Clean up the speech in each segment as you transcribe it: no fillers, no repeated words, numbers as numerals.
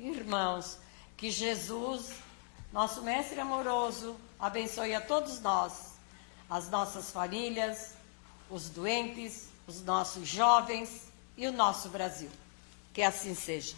Irmãos, que Jesus, nosso Mestre amoroso, abençoe a todos nós, as nossas famílias, os doentes, os nossos jovens e o nosso Brasil. Que assim seja.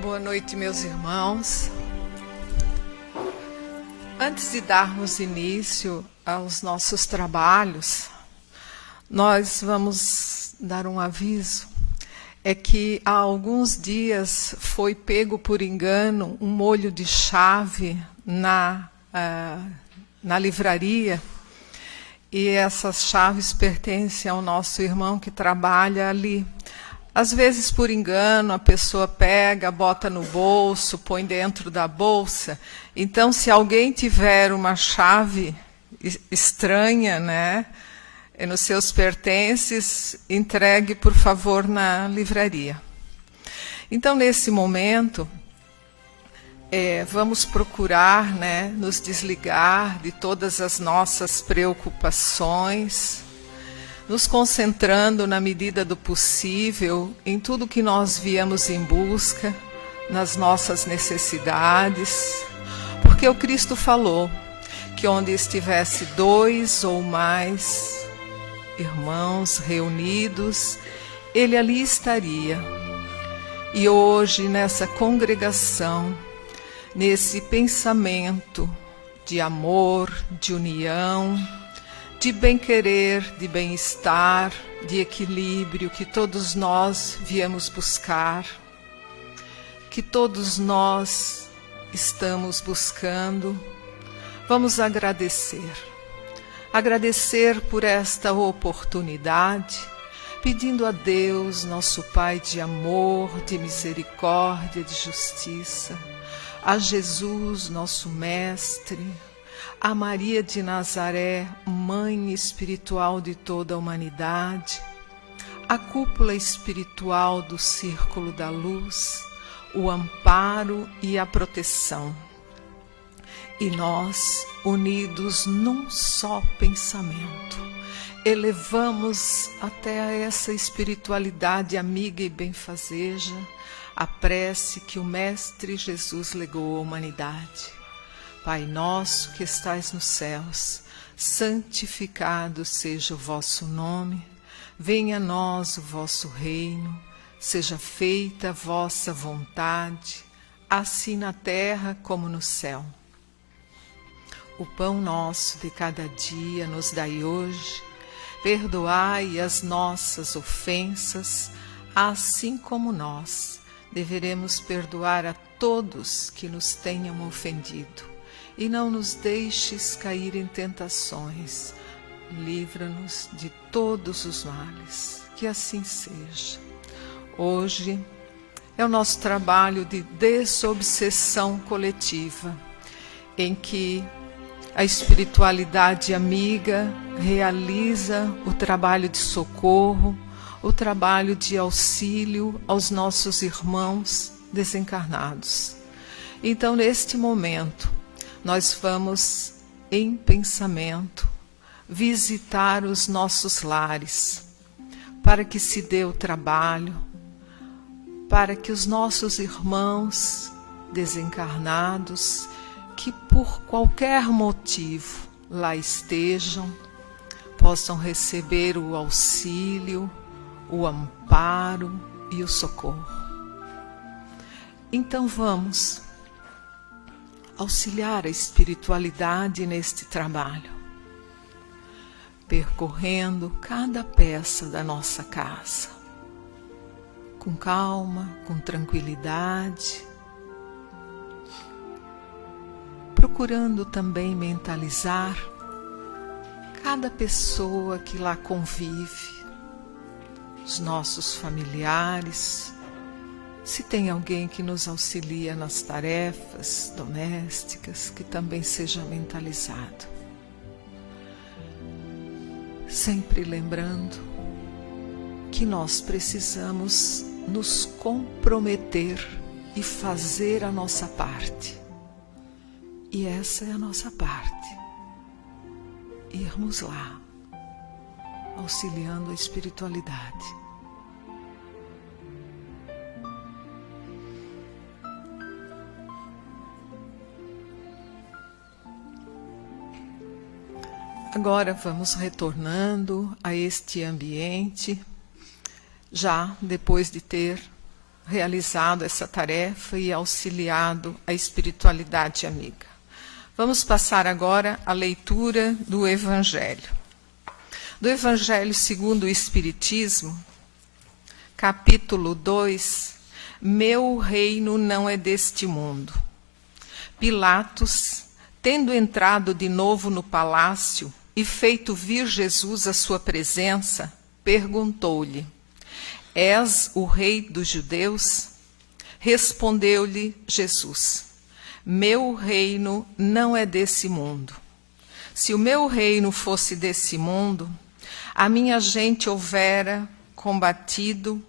Boa noite, meus irmãos. Antes de darmos início aos nossos trabalhos, nós vamos dar um aviso. É que há alguns dias foi pego por engano um molho de chave na livraria, e essas chaves pertencem ao nosso irmão que trabalha ali. Às vezes, por engano, a pessoa pega, bota no bolso, põe dentro da bolsa. Então, se alguém tiver uma chave estranha, né, nos seus pertences, entregue, por favor, na livraria. Então, nesse momento, vamos procurar, né, nos desligar de todas as nossas preocupações, nos concentrando na medida do possível em tudo que nós viemos em busca, nas nossas necessidades, porque o Cristo falou que onde estivesse 2 ou mais irmãos reunidos, Ele ali estaria. E hoje, nessa congregação, nesse pensamento de amor, de união, de bem-querer, de bem-estar, de equilíbrio que todos nós viemos buscar, que todos nós estamos buscando, vamos agradecer. Agradecer por esta oportunidade, pedindo a Deus, nosso Pai de amor, de misericórdia, de justiça, a Jesus, nosso Mestre, a Maria de Nazaré, mãe espiritual de toda a humanidade, a cúpula espiritual do Círculo da Luz, o amparo e a proteção. E nós, unidos num só pensamento, elevamos até a essa espiritualidade amiga e benfazeja a prece que o Mestre Jesus legou à humanidade. Pai nosso que estais nos céus, santificado seja o vosso nome, venha a nós o vosso reino, seja feita a vossa vontade, assim na terra como no céu. O pão nosso de cada dia nos dai hoje, perdoai as nossas ofensas, assim como nós deveremos perdoar a todos que nos tenham ofendido. E não nos deixes cair em tentações, livra-nos de todos os males, que assim seja. Hoje é o nosso trabalho de desobsessão coletiva, em que a espiritualidade amiga realiza o trabalho de socorro, o trabalho de auxílio aos nossos irmãos desencarnados. Então, neste momento, nós vamos, em pensamento, visitar os nossos lares, para que se dê o trabalho, para que os nossos irmãos desencarnados, que por qualquer motivo lá estejam, possam receber o auxílio, o amparo e o socorro. Então vamos auxiliar a espiritualidade neste trabalho, percorrendo cada peça da nossa casa, com calma, com tranquilidade, procurando também mentalizar cada pessoa que lá convive, os nossos familiares, se tem alguém que nos auxilia nas tarefas domésticas, que também seja mentalizado. Sempre lembrando que nós precisamos nos comprometer e fazer a nossa parte. E essa é a nossa parte. Irmos lá, auxiliando a espiritualidade. Agora vamos retornando a este ambiente, já depois de ter realizado essa tarefa e auxiliado a espiritualidade amiga. Vamos passar agora à leitura do Evangelho. Do Evangelho segundo o Espiritismo, capítulo 2, Meu reino não é deste mundo. Pilatos, tendo entrado de novo no palácio e feito vir Jesus à sua presença, perguntou-lhe: És o rei dos judeus? Respondeu-lhe Jesus: Meu reino não é desse mundo. Se o meu reino fosse desse mundo, a minha gente houvera combatido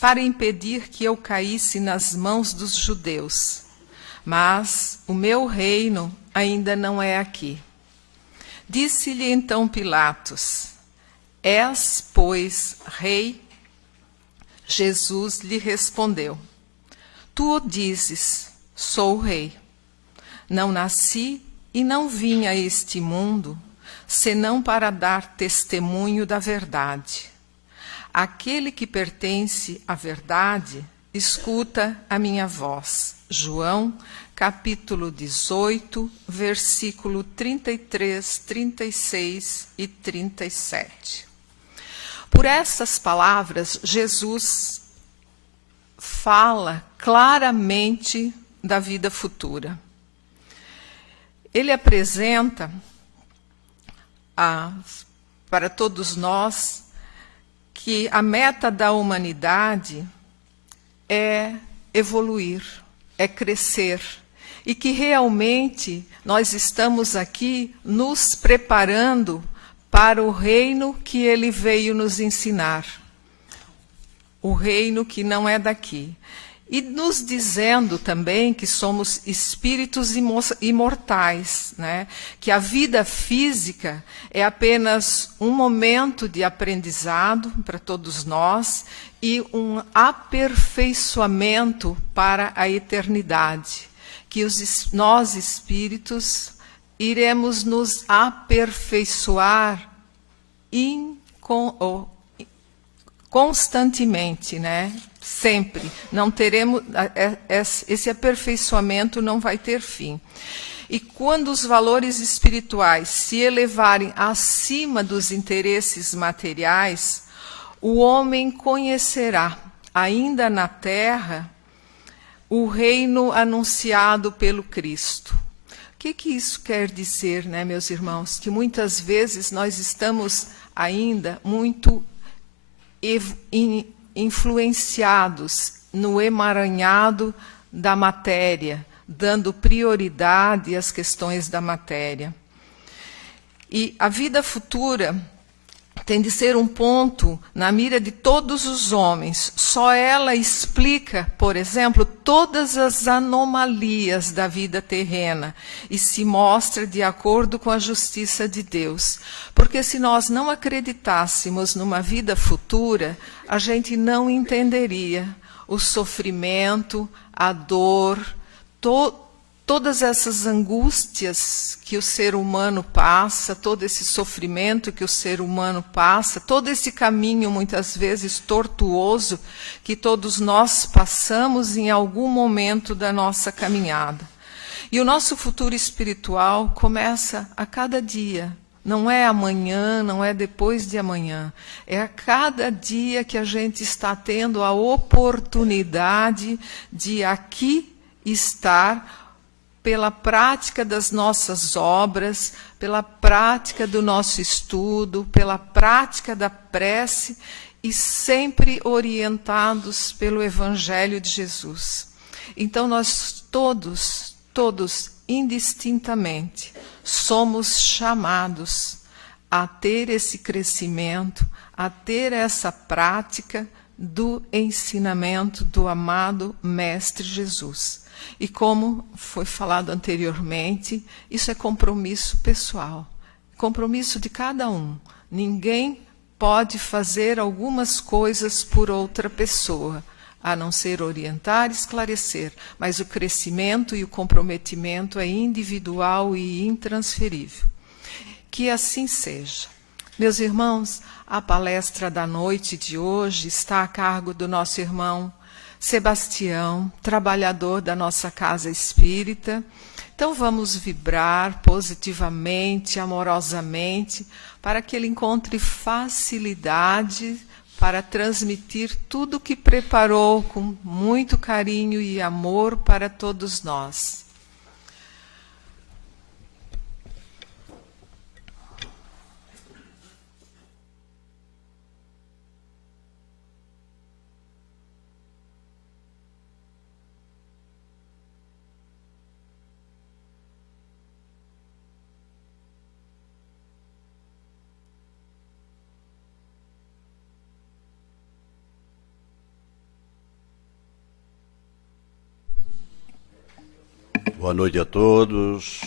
para impedir que eu caísse nas mãos dos judeus. Mas o meu reino ainda não é aqui. Disse-lhe então Pilatos: És, pois, rei? Jesus lhe respondeu: Tu o dizes, sou rei. Não nasci e não vim a este mundo, senão para dar testemunho da verdade. Aquele que pertence à verdade, escuta a minha voz. João, capítulo 18, versículo 33, 36 e 37. Por essas palavras, Jesus fala claramente da vida futura. Ele apresenta para todos nós que a meta da humanidade é evoluir, é crescer, e que realmente nós estamos aqui nos preparando para o reino que ele veio nos ensinar, o reino que não é daqui. E nos dizendo também que somos espíritos imortais, né? Que a vida física é apenas um momento de aprendizado para todos nós e um aperfeiçoamento para a eternidade, que nós espíritos iremos nos aperfeiçoar constantemente, né? Sempre. Não teremos, esse aperfeiçoamento não vai ter fim. E quando os valores espirituais se elevarem acima dos interesses materiais, o homem conhecerá, ainda na terra, o reino anunciado pelo Cristo. O que isso quer dizer, né, meus irmãos? Que muitas vezes nós estamos ainda muito influenciados no emaranhado da matéria, dando prioridade às questões da matéria. E a vida futura tem de ser um ponto na mira de todos os homens. Só ela explica, por exemplo, todas as anomalias da vida terrena e se mostra de acordo com a justiça de Deus. Porque se nós não acreditássemos numa vida futura, a gente não entenderia o sofrimento, a dor, todas essas angústias que o ser humano passa, todo esse sofrimento que o ser humano passa, todo esse caminho muitas vezes tortuoso que todos nós passamos em algum momento da nossa caminhada. E o nosso futuro espiritual começa a cada dia. Não é amanhã, não é depois de amanhã. É a cada dia que a gente está tendo a oportunidade de aqui estar pela prática das nossas obras, pela prática do nosso estudo, pela prática da prece e sempre orientados pelo Evangelho de Jesus. Então nós todos indistintamente, somos chamados a ter esse crescimento, a ter essa prática do ensinamento do amado Mestre Jesus. E como foi falado anteriormente, isso é compromisso pessoal, compromisso de cada um. Ninguém pode fazer algumas coisas por outra pessoa, a não ser orientar e esclarecer, mas o crescimento e o comprometimento é individual e intransferível. Que assim seja. Meus irmãos, a palestra da noite de hoje está a cargo do nosso irmão Sebastião, trabalhador da nossa casa espírita. Então vamos vibrar positivamente, amorosamente, para que ele encontre facilidade para transmitir tudo o que preparou com muito carinho e amor para todos nós. Boa noite a todos,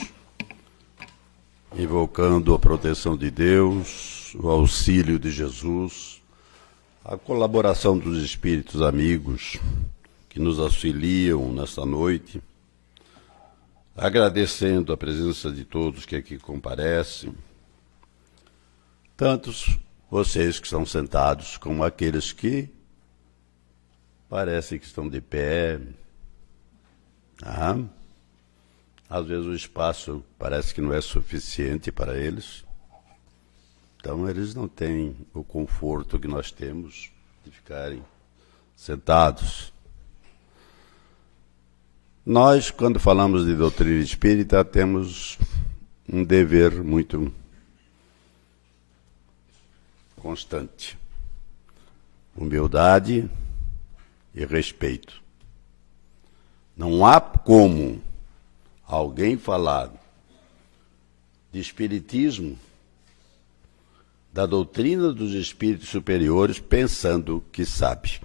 invocando a proteção de Deus, o auxílio de Jesus, a colaboração dos espíritos amigos que nos auxiliam nesta noite, agradecendo a presença de todos que aqui comparecem, tantos vocês que estão sentados como aqueles que parecem que estão de pé. Às vezes o espaço parece que não é suficiente para eles. Então eles não têm o conforto que nós temos de ficarem sentados. Nós, quando falamos de doutrina espírita, temos um dever muito constante. Humildade e respeito. Não há como alguém falar de espiritismo, da doutrina dos espíritos superiores, pensando que sabe.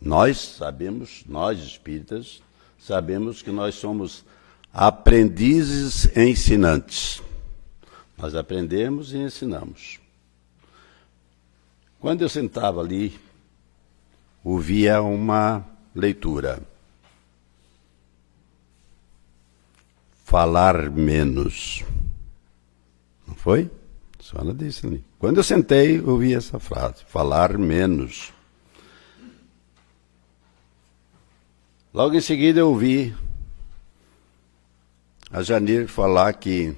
Nós sabemos, nós espíritas, sabemos que nós somos aprendizes ensinantes. Nós aprendemos e ensinamos. Quando eu sentava ali, ouvia uma leitura. Falar menos. Não foi? A senhora disse ali. Quando eu sentei, ouvi essa frase. Falar menos. Logo em seguida eu ouvi a Janir falar que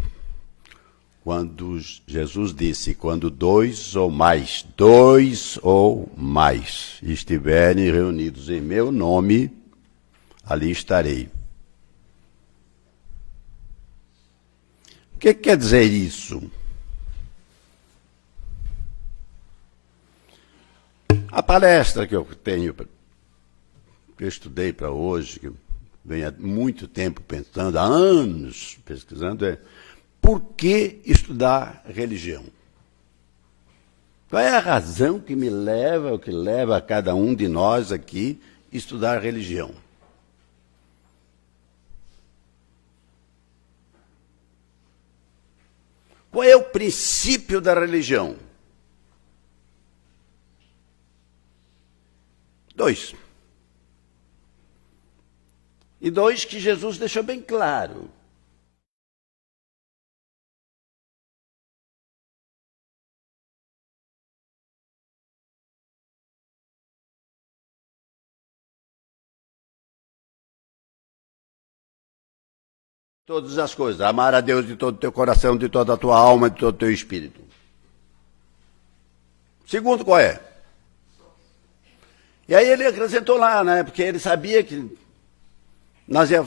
quando Jesus disse, quando dois ou mais estiverem reunidos em meu nome, ali estarei. O que quer dizer isso? A palestra que eu tenho, que eu estudei para hoje, que eu venho há muito tempo pensando, há anos pesquisando, é por que estudar religião? Qual é a razão que me leva, o que leva a cada um de nós aqui a estudar religião? Qual é o princípio da religião? 2. E 2, que Jesus deixou bem claro. Todas as coisas, amar a Deus de todo o teu coração, de toda a tua alma, de todo o teu espírito. Segundo, qual é? E aí ele acrescentou lá, né? Porque ele sabia que nós ia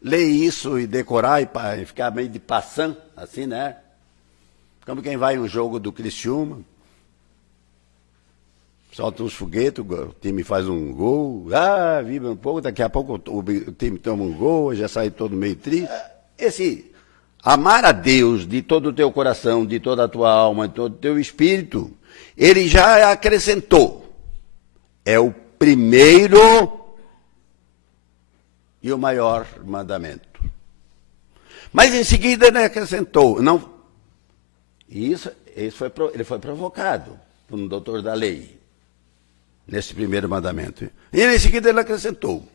ler isso e decorar e ficar meio de passant, assim, né? Como quem vai em um jogo do Criciúma, solta uns foguetes, o time faz um gol, vibra um pouco, daqui a pouco o time toma um gol, já sai todo meio triste. Esse amar a Deus de todo o teu coração, de toda a tua alma, de todo o teu espírito, ele já acrescentou. É o primeiro e o maior mandamento. Mas em seguida ele acrescentou, não. E ele foi provocado por um doutor da lei, nesse primeiro mandamento. E em seguida ele acrescentou,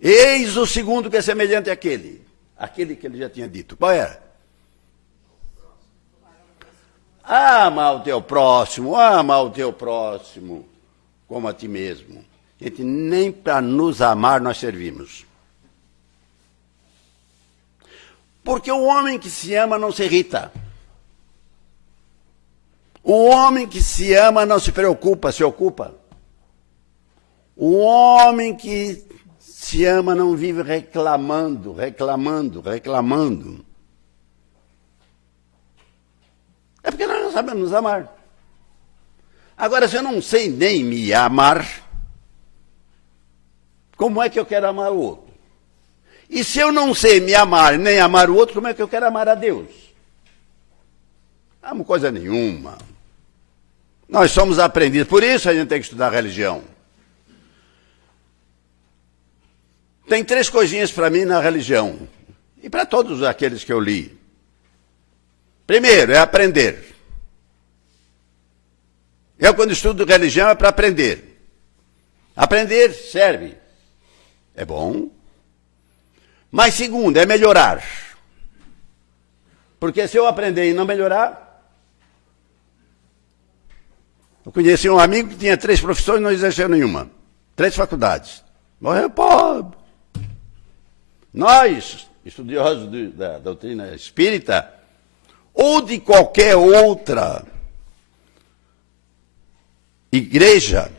eis o segundo que é semelhante àquele que ele já tinha dito. Qual era? Ama o teu próximo como a ti mesmo. Gente, nem para nos amar nós servimos. Porque o homem que se ama não se irrita. O homem que se ama não se preocupa, se ocupa. O homem que se ama não vive reclamando. É porque nós não sabemos nos amar. Agora, se eu não sei nem me amar, como é que eu quero amar o outro? E se eu não sei me amar nem amar o outro, como é que eu quero amar a Deus? Não amo coisa nenhuma. Nós somos aprendidos, por isso a gente tem que estudar religião. Tem 3 coisinhas para mim na religião, e para todos aqueles que eu li. Primeiro, é aprender. Eu, quando estudo religião, é para aprender. Aprender serve. É bom. Mas segundo, é melhorar. Porque se eu aprender e não melhorar... Eu conheci um amigo que tinha 3 profissões e não exerceu nenhuma. 3 faculdades. Morreu pobre. Nós, estudiosos da doutrina espírita, ou de qualquer outra igreja,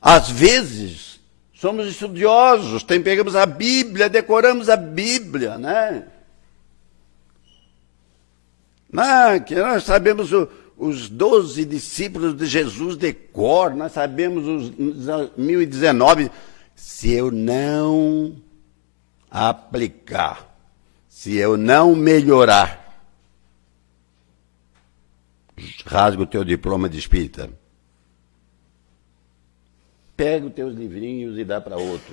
às vezes somos estudiosos, pegamos a Bíblia, decoramos a Bíblia, né? Que nós sabemos os 12 discípulos de Jesus de cor, nós sabemos os 1019. Se eu não aplicar, se eu não melhorar, rasga o teu diploma de espírita. Pega os teus livrinhos e dá para outro,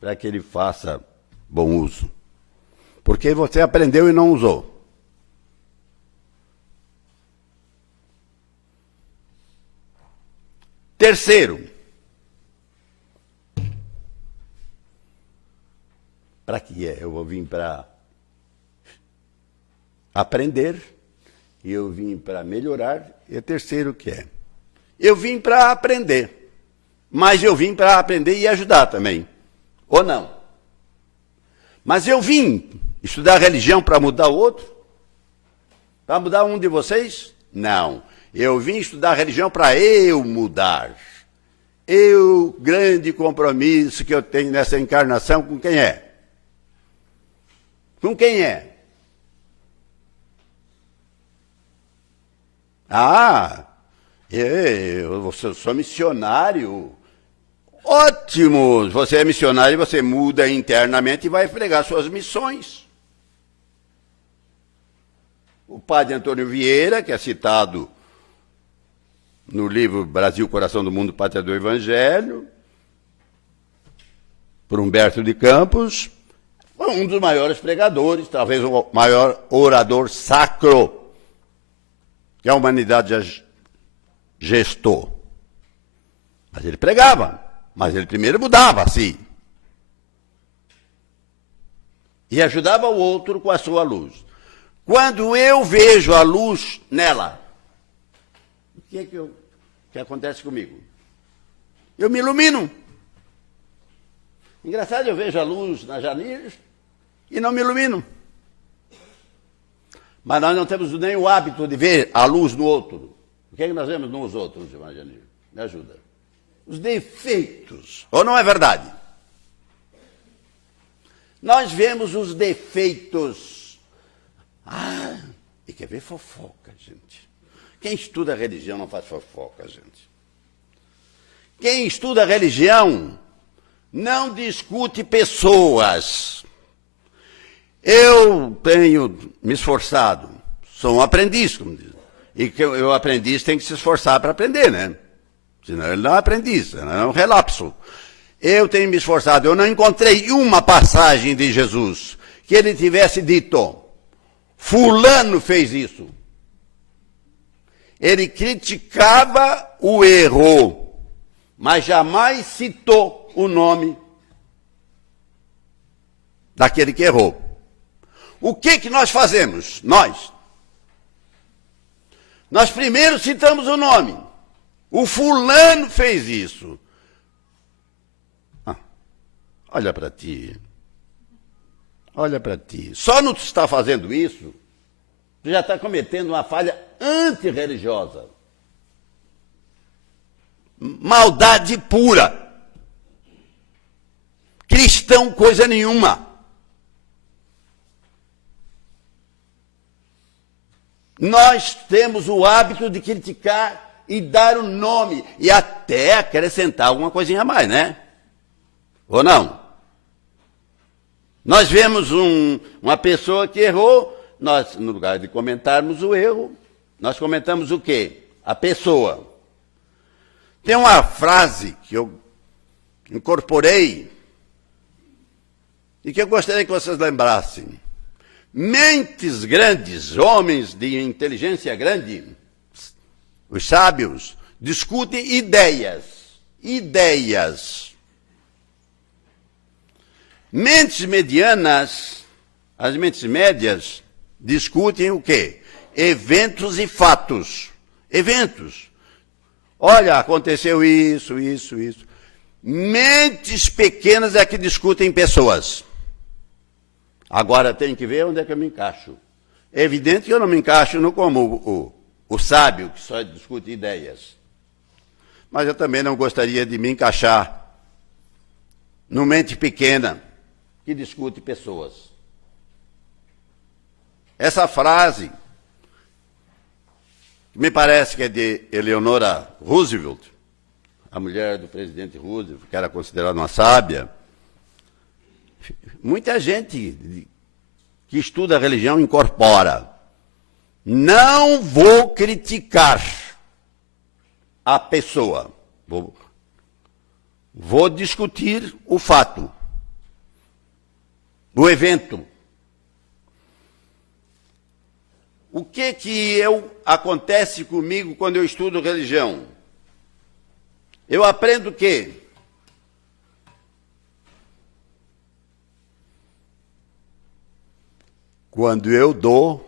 para que ele faça bom uso. Porque você aprendeu e não usou. Terceiro, para que é? Eu vou vir para aprender, e eu vim para melhorar, e o terceiro que é? Eu vim para aprender, mas eu vim para aprender e ajudar também, ou não? Mas eu vim estudar religião para mudar o outro? Para mudar um de vocês? Não. Eu vim estudar religião para eu mudar. O grande compromisso que eu tenho nessa encarnação com quem é? Com quem é? Eu sou missionário. Ótimo! Você é missionário, você muda internamente e vai pregar suas missões. O padre Antônio Vieira, que é citado no livro Brasil, Coração do Mundo, Pátria do Evangelho, por Humberto de Campos, foi um dos maiores pregadores, talvez o maior orador sacro que a humanidade já gestou. Mas ele pregava. Mas ele primeiro mudava-se. E ajudava o outro com a sua luz. Quando eu vejo a luz nela, o que acontece comigo? Eu me ilumino. Engraçado, eu vejo a luz na Janir e não me ilumino. Mas nós não temos nem o hábito de ver a luz no outro. O que é que nós vemos nos outros, irmã Janir? Me ajuda. Os defeitos. Ou não é verdade? Nós vemos os defeitos. E quer ver fofoca, gente. Quem estuda religião não faz fofoca, gente. Quem estuda religião não discute pessoas. Eu tenho me esforçado, sou um aprendiz, como diz. E que o aprendiz tem que se esforçar para aprender, né? Senão ele não é aprendiz, é um relapso. Eu tenho me esforçado, eu não encontrei uma passagem de Jesus que ele tivesse dito, fulano fez isso. Ele criticava o erro, mas jamais citou o nome daquele que errou. O que nós fazemos? Nós primeiro citamos o nome. O fulano fez isso. Olha para ti. Olha para ti. Só não está fazendo isso, tu já está cometendo uma falha antirreligiosa. Maldade pura. Cristão coisa nenhuma. Nós temos o hábito de criticar e dar um nome e até acrescentar alguma coisinha a mais, né? Ou não? Nós vemos uma pessoa que errou, nós, no lugar de comentarmos o erro, nós comentamos o quê? A pessoa. Tem uma frase que eu incorporei e que eu gostaria que vocês lembrassem. Mentes grandes, homens de inteligência grande, os sábios, discutem ideias. Ideias. Mentes medianas, as mentes médias, discutem o quê? Eventos e fatos. Eventos. Olha, aconteceu isso. Mentes pequenas é que discutem pessoas. Agora tem que ver onde é que eu me encaixo. É evidente que eu não me encaixo no como o sábio, que só discute ideias. Mas eu também não gostaria de me encaixar no mente pequena, que discute pessoas. Essa frase, me parece que é de Eleonora Roosevelt, a mulher do presidente Roosevelt, que era considerada uma sábia. Muita gente que estuda a religião incorpora. Não vou criticar a pessoa. Vou discutir o fato. O evento. O que acontece comigo quando eu estudo religião? Eu aprendo o quê? Quando eu dou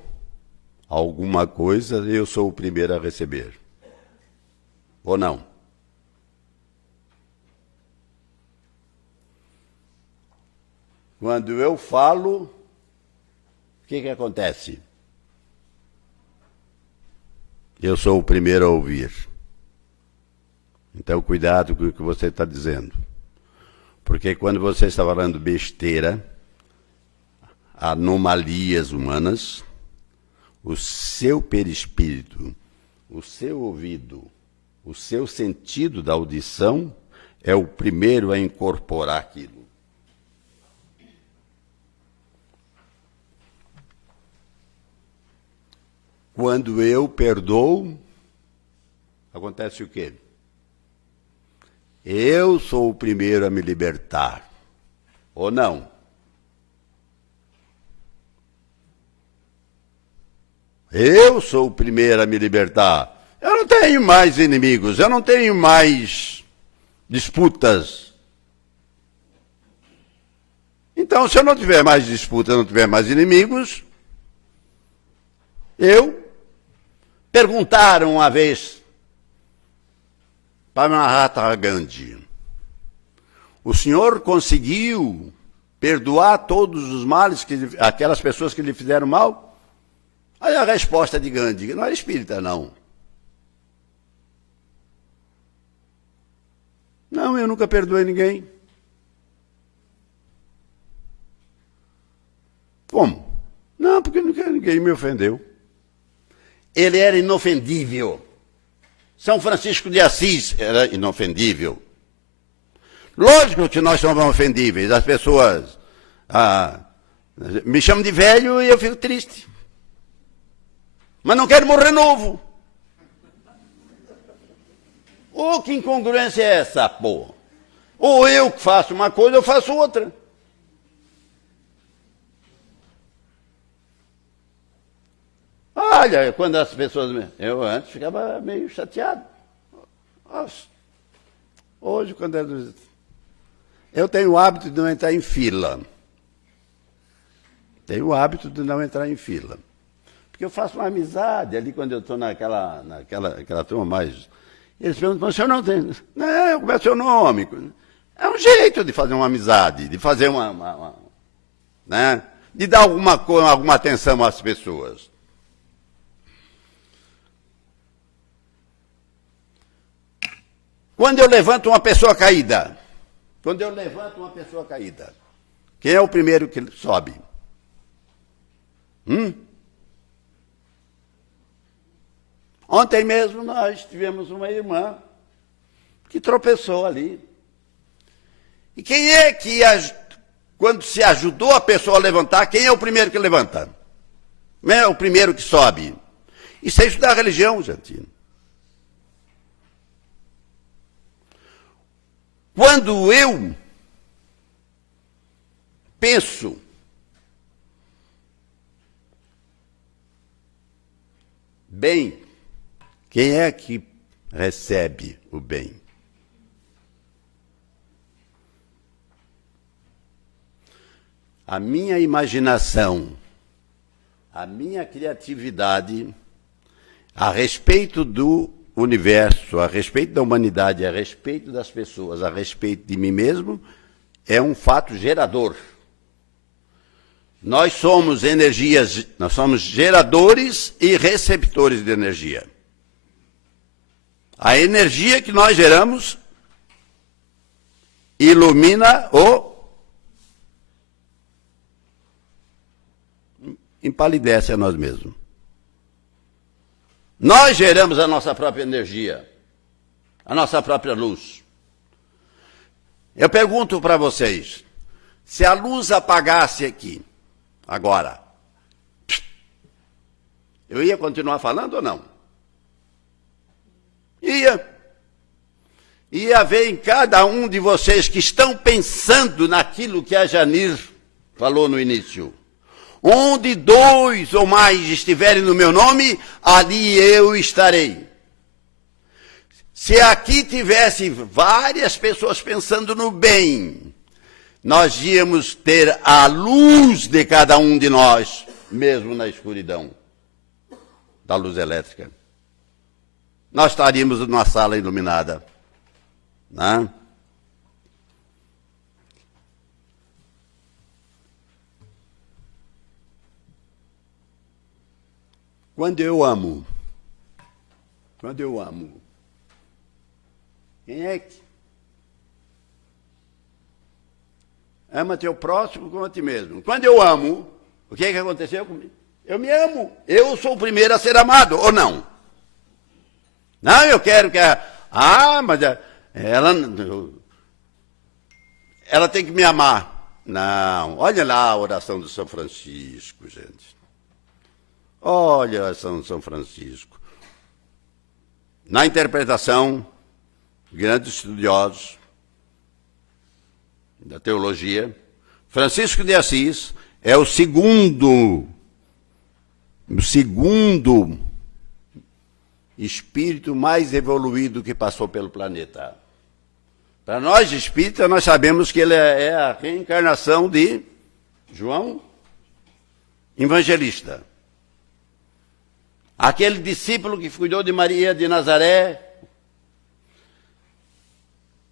alguma coisa, eu sou o primeiro a receber. Ou não? Quando eu falo, o que acontece? Eu sou o primeiro a ouvir. Então, cuidado com o que você está dizendo. Porque quando você está falando besteira, anomalias humanas, o seu perispírito, o seu ouvido, o seu sentido da audição é o primeiro a incorporar aquilo. Quando eu perdoo, acontece o quê? Eu sou o primeiro a me libertar. Ou não? Eu sou o primeiro a me libertar. Eu não tenho mais inimigos, eu não tenho mais disputas. Então, se eu não tiver mais disputas, não tiver mais inimigos, perguntaram uma vez para Mahatma Gandhi, o senhor conseguiu perdoar todos os males, aquelas pessoas que lhe fizeram mal? Aí a resposta de Gandhi, não era espírita, não. Não, eu nunca perdoei ninguém. Como? Não, porque ninguém me ofendeu. Ele era inofendível. São Francisco de Assis era inofendível. Lógico que nós somos ofendíveis. As pessoas me chamam de velho e eu fico triste. Mas não quero morrer novo. Ô, que incongruência é essa, pô? Ou eu que faço uma coisa, eu faço outra. Olha, quando as pessoas... Eu antes ficava meio chateado. Nossa. Hoje, quando eu tenho o hábito de não entrar em fila. Tenho o hábito de não entrar em fila. Porque eu faço uma amizade ali quando eu estou naquela turma mais... Eles perguntam, mas o senhor não tem... Não, como é o seu nome? É um jeito de fazer uma amizade, de fazer né? De dar alguma atenção às pessoas. Quando eu levanto uma pessoa caída, quem é o primeiro que sobe? Ontem mesmo nós tivemos uma irmã que tropeçou ali. E quem é que, quando se ajudou a pessoa a levantar, quem é o primeiro que levanta? Quem é o primeiro que sobe? Isso é estudar a religião, gente. Quando eu penso bem, quem é que recebe o bem? A minha imaginação, a minha criatividade a respeito do universo, a respeito da humanidade, a respeito das pessoas, a respeito de mim mesmo, é um fato gerador. Nós somos energias, nós somos geradores e receptores de energia. A energia que nós geramos ilumina ou empalidece a nós mesmos. Nós geramos a nossa própria energia, a nossa própria luz. Eu pergunto para vocês, se a luz apagasse aqui, agora, eu ia continuar falando ou não? Ia haver em cada um de vocês que estão pensando naquilo que a Janir falou no início. Onde 2 ou mais estiverem no meu nome, ali eu estarei. Se aqui tivesse várias pessoas pensando no bem, nós íamos ter a luz de cada um de nós, mesmo na escuridão da luz elétrica. Nós estaríamos numa sala iluminada, né? Quando eu amo, quem é que ama teu próximo como a ti mesmo? Quando eu amo, o que é que aconteceu comigo? Eu me amo, eu sou o primeiro a ser amado, ou não? Não, eu quero que mas ela tem que me amar. Não, olha lá a oração de São Francisco, gente. Olha a São Francisco. Na interpretação, grandes estudiosos da teologia, Francisco de Assis é o segundo espírito mais evoluído que passou pelo planeta. Para nós espíritas, nós sabemos que ele é a reencarnação de João Evangelista. Aquele discípulo que cuidou de Maria de Nazaré,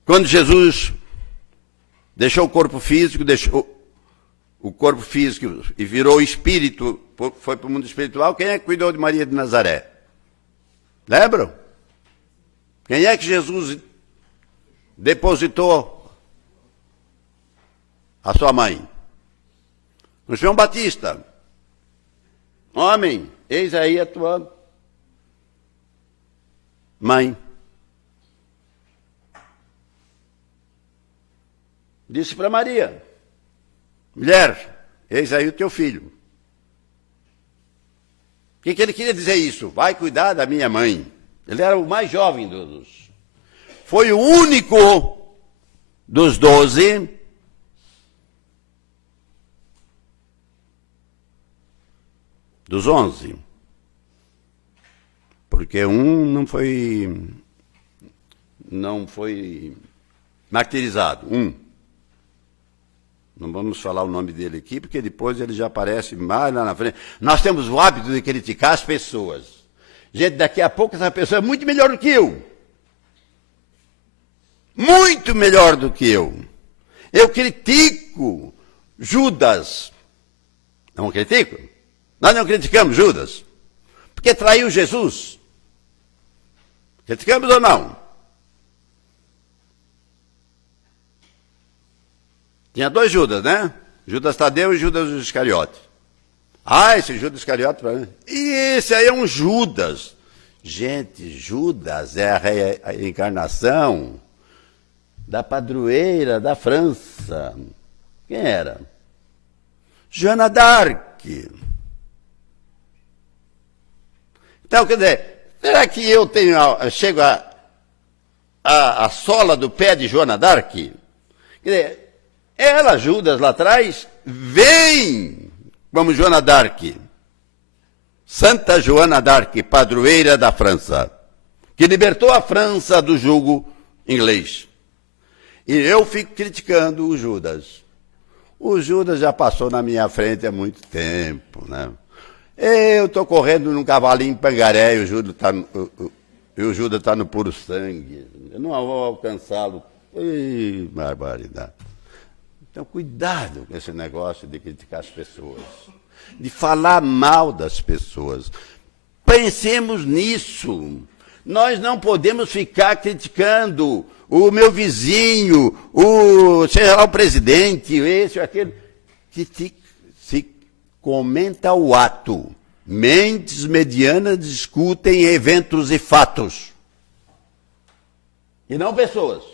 quando Jesus deixou o corpo físico, deixou o corpo físico e virou espírito, foi para o mundo espiritual, quem é que cuidou de Maria de Nazaré? Lembram? Quem é que Jesus depositou a sua mãe? O João Batista. Homem, eis aí a tua mãe. Disse para Maria, mulher, eis aí o teu filho. O que ele queria dizer isso? Vai cuidar da minha mãe. Ele era o mais jovem dos. Foi o único dos 12 dos 11. Porque um não foi martirizado. Não vamos falar o nome dele aqui, porque depois ele já aparece mais lá na frente. Nós temos o hábito de criticar as pessoas. Gente, daqui a pouco essa pessoa é muito melhor do que eu. Muito melhor do que eu. Eu critico Judas. Não critico? Nós não criticamos Judas. Porque traiu Jesus. Criticamos ou não? Tinha 2 Judas, né? Judas Tadeu e Judas Iscariote. Esse Judas Iscariote, e esse aí é um Judas. Gente, Judas é a reencarnação da padroeira da França. Quem era? Joana d'Arc. Então, quer dizer, será que eu chego a sola do pé de Joana d'Arc? Quer dizer, ela, Judas, lá atrás, vem como Joana d'Arc. Santa Joana d'Arc, padroeira da França, que libertou a França do jugo inglês. E eu fico criticando o Judas. O Judas já passou na minha frente há muito tempo, né? Eu estou correndo num cavalinho pangaré e o Judas está no puro sangue. Eu não vou alcançá-lo. Ih, barbaridade. Então, cuidado com esse negócio de criticar as pessoas, de falar mal das pessoas. Pensemos nisso. Nós não podemos ficar criticando o meu vizinho, seja lá o presidente, esse ou aquele. Se comenta o ato. Mentes medianas discutem eventos e fatos. E não pessoas.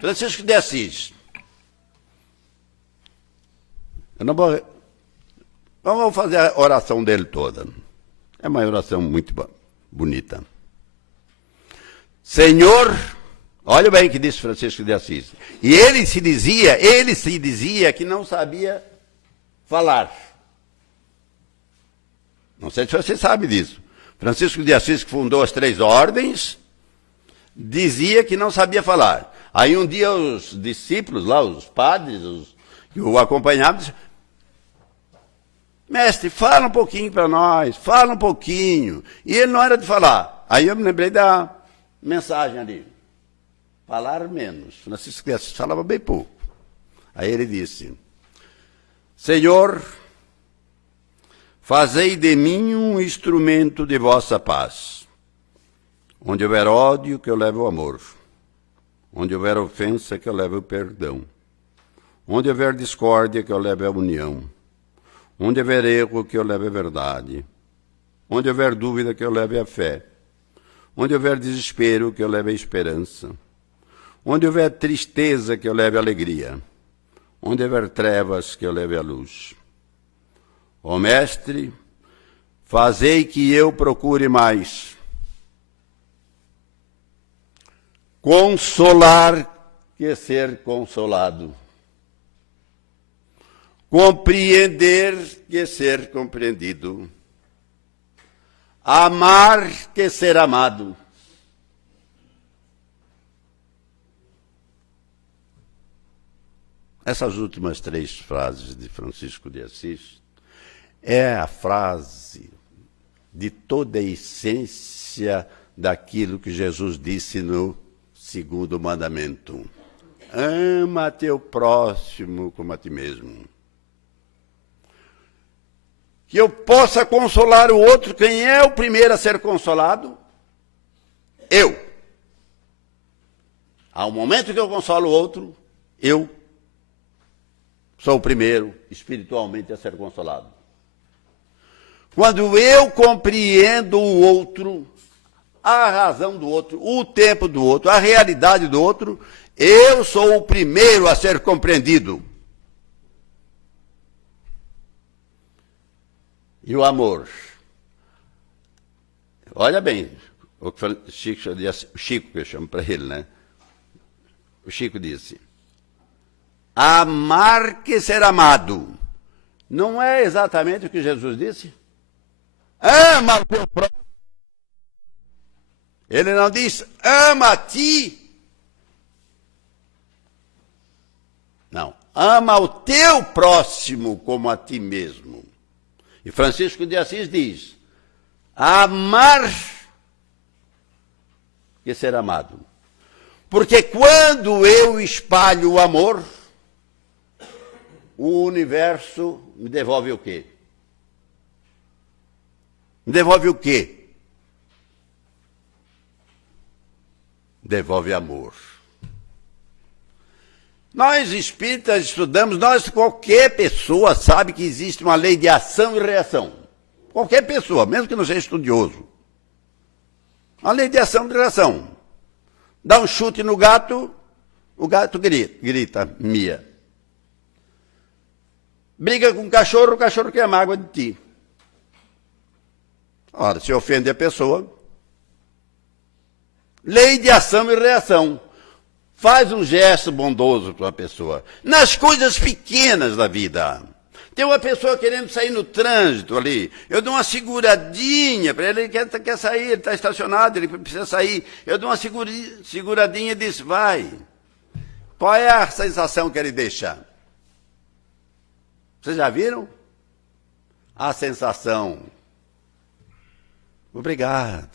Francisco de Assis. Eu não vou fazer a oração dele toda. É uma oração muito bonita. Senhor, olha bem o que disse Francisco de Assis. E ele se dizia que não sabia falar. Não sei se você sabe disso. Francisco de Assis, que fundou as 3 ordens, dizia que não sabia falar. Aí um dia os discípulos lá, os padres, que o acompanhavam, disseram, mestre, fala um pouquinho para nós, fala um pouquinho. E ele não era de falar. Aí eu me lembrei da mensagem ali. Falar menos. Francisco de Assis falava bem pouco. Aí ele disse, Senhor, fazei de mim um instrumento de vossa paz. Onde houver ódio, que eu leve o amor. Onde houver ofensa, que eu leve o perdão. Onde houver discórdia, que eu leve a união. Onde houver erro, que eu leve a verdade. Onde houver dúvida, que eu leve a fé. Onde houver desespero, que eu leve a esperança. Onde houver tristeza, que eu leve a alegria. Onde houver trevas, que eu leve a luz. Ó Mestre, fazei que eu procure mais consolar que ser consolado. Compreender que ser compreendido. Amar que ser amado. Essas últimas 3 frases de Francisco de Assis é a frase de toda a essência daquilo que Jesus disse no 2º mandamento. Ama teu próximo como a ti mesmo. Que eu possa consolar o outro. Quem é o primeiro a ser consolado? Eu. Ao momento que eu consolo o outro, eu sou o primeiro espiritualmente a ser consolado. Quando eu compreendo o outro, a razão do outro, o tempo do outro, a realidade do outro, eu sou o primeiro a ser compreendido. E o amor? Olha bem, o Chico que eu chamo para ele, né? O Chico disse: amar que ser amado. Não é exatamente o que Jesus disse? Ama o teu próximo. Ele não diz, ama a ti. Não, ama o teu próximo como a ti mesmo. E Francisco de Assis diz, amar que ser amado. Porque quando eu espalho o amor, o universo me devolve o quê? Me devolve o quê? Devolve amor. Nós espíritas estudamos, qualquer pessoa sabe que existe uma lei de ação e reação. Qualquer pessoa, mesmo que não seja estudioso. Uma lei de ação e reação. Dá um chute no gato, o gato grita, mia. Briga com o cachorro quer mágoa de ti. Ora, se ofende a pessoa, lei de ação e reação. Faz um gesto bondoso para uma pessoa. Nas coisas pequenas da vida. Tem uma pessoa querendo sair no trânsito ali. Eu dou uma seguradinha para ele. Ele quer sair, ele está estacionado, ele precisa sair. Eu dou uma seguradinha e diz, vai. Qual é a sensação que ele deixa? Vocês já viram? A sensação. Obrigado.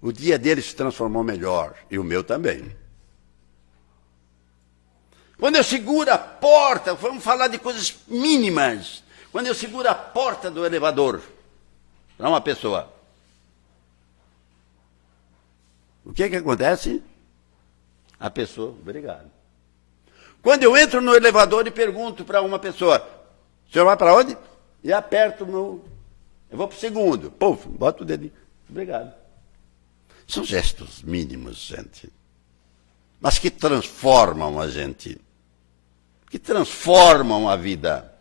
O dia dele se transformou melhor. E o meu também. Quando eu seguro a porta, vamos falar de coisas mínimas. Quando eu seguro a porta do elevador para uma pessoa, o que acontece? A pessoa, obrigado. Quando eu entro no elevador e pergunto para uma pessoa, o senhor vai para onde? E aperto no... Eu vou para o segundo. Puf, boto o dedinho. Obrigado. São gestos mínimos, gente. Mas que transformam a gente. Que transformam a vida.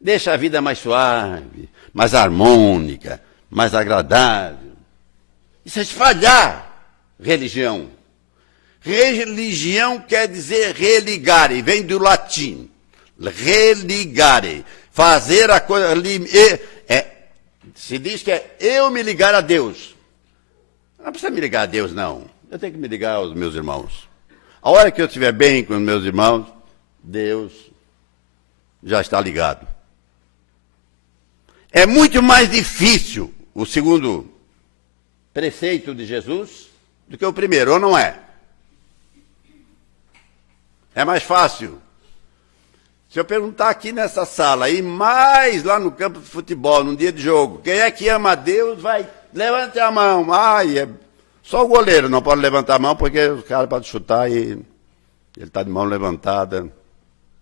Deixa a vida mais suave, mais harmônica, mais agradável. Isso é espalhar religião. Religião quer dizer religare, vem do latim. Religare. Fazer a coisa... se diz que é eu me ligar a Deus. Não precisa me ligar a Deus, não. Eu tenho que me ligar aos meus irmãos. A hora que eu estiver bem com os meus irmãos, Deus já está ligado. É muito mais difícil o segundo preceito de Jesus do que o primeiro, ou não é? É mais fácil. Se eu perguntar aqui nessa sala, e mais lá no campo de futebol, num dia de jogo, quem é que ama a Deus, vai, levante a mão. Só o goleiro não pode levantar a mão, porque o cara pode chutar e ele está de mão levantada,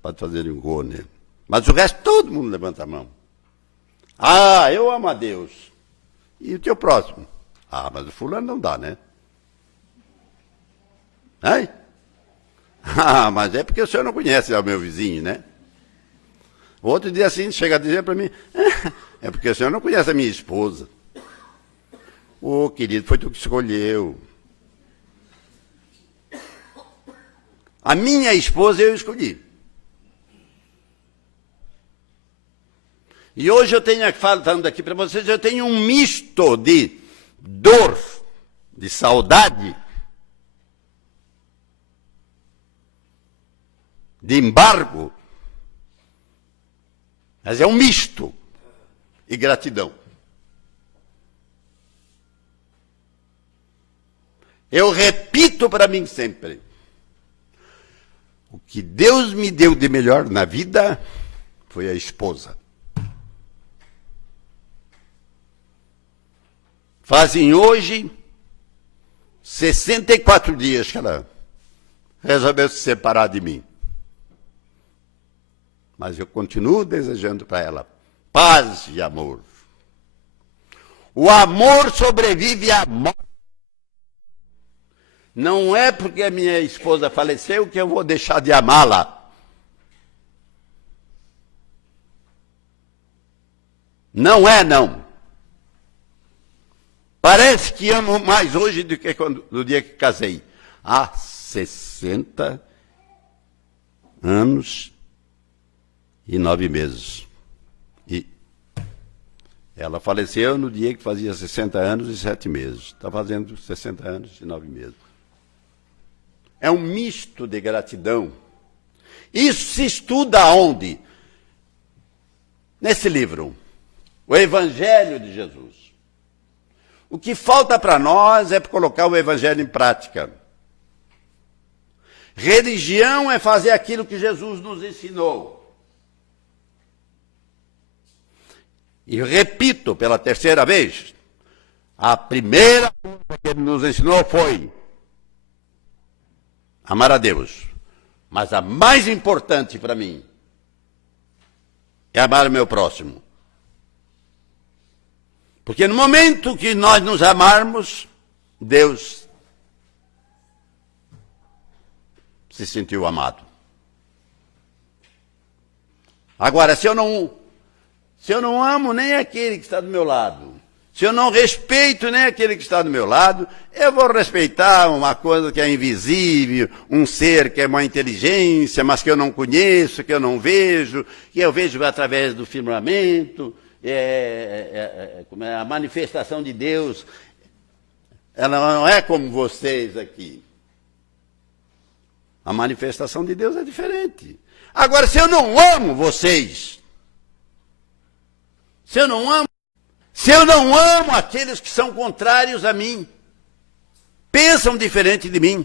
pode fazer um gol nele. Mas o resto, todo mundo levanta a mão. Eu amo a Deus. E o teu próximo? Mas o fulano não dá, né? Hein? Mas é porque o senhor não conhece o meu vizinho, né? Outro dia assim, chega a dizer para mim, é porque o senhor não conhece a minha esposa. Querido, foi tu que escolheu. A minha esposa eu escolhi. E hoje eu tenho, falando aqui para vocês, eu tenho um misto de dor, de saudade, de embargo, mas é um misto, e gratidão. Eu repito para mim sempre, o que Deus me deu de melhor na vida foi a esposa. Fazem hoje 64 dias que ela resolveu se separar de mim. Mas eu continuo desejando para ela paz e amor. O amor sobrevive à morte. Não é porque a minha esposa faleceu que eu vou deixar de amá-la. Não é, não. Parece que amo mais hoje do que no dia que casei. Há 60 anos e 9 meses. E ela faleceu no dia que fazia 60 anos e 7 meses. Está fazendo 60 anos e 9 meses. É um misto de gratidão. Isso se estuda onde? Nesse livro, o Evangelho de Jesus. O que falta para nós é colocar o Evangelho em prática. Religião é fazer aquilo que Jesus nos ensinou. E repito pela terceira vez, a primeira coisa que ele nos ensinou foi amar a Deus. Mas a mais importante para mim é amar o meu próximo. Porque no momento que nós nos amarmos, Deus se sentiu amado. Agora, se eu não amo nem aquele que está do meu lado, se eu não respeito nem aquele que está do meu lado, eu vou respeitar uma coisa que é invisível, um ser que é uma inteligência, mas que eu não conheço, que eu não vejo, que eu vejo através do firmamento. A manifestação de Deus, ela não é como vocês aqui. A manifestação de Deus é diferente. Agora, se eu não amo vocês, se eu não amo aqueles que são contrários a mim, pensam diferente de mim,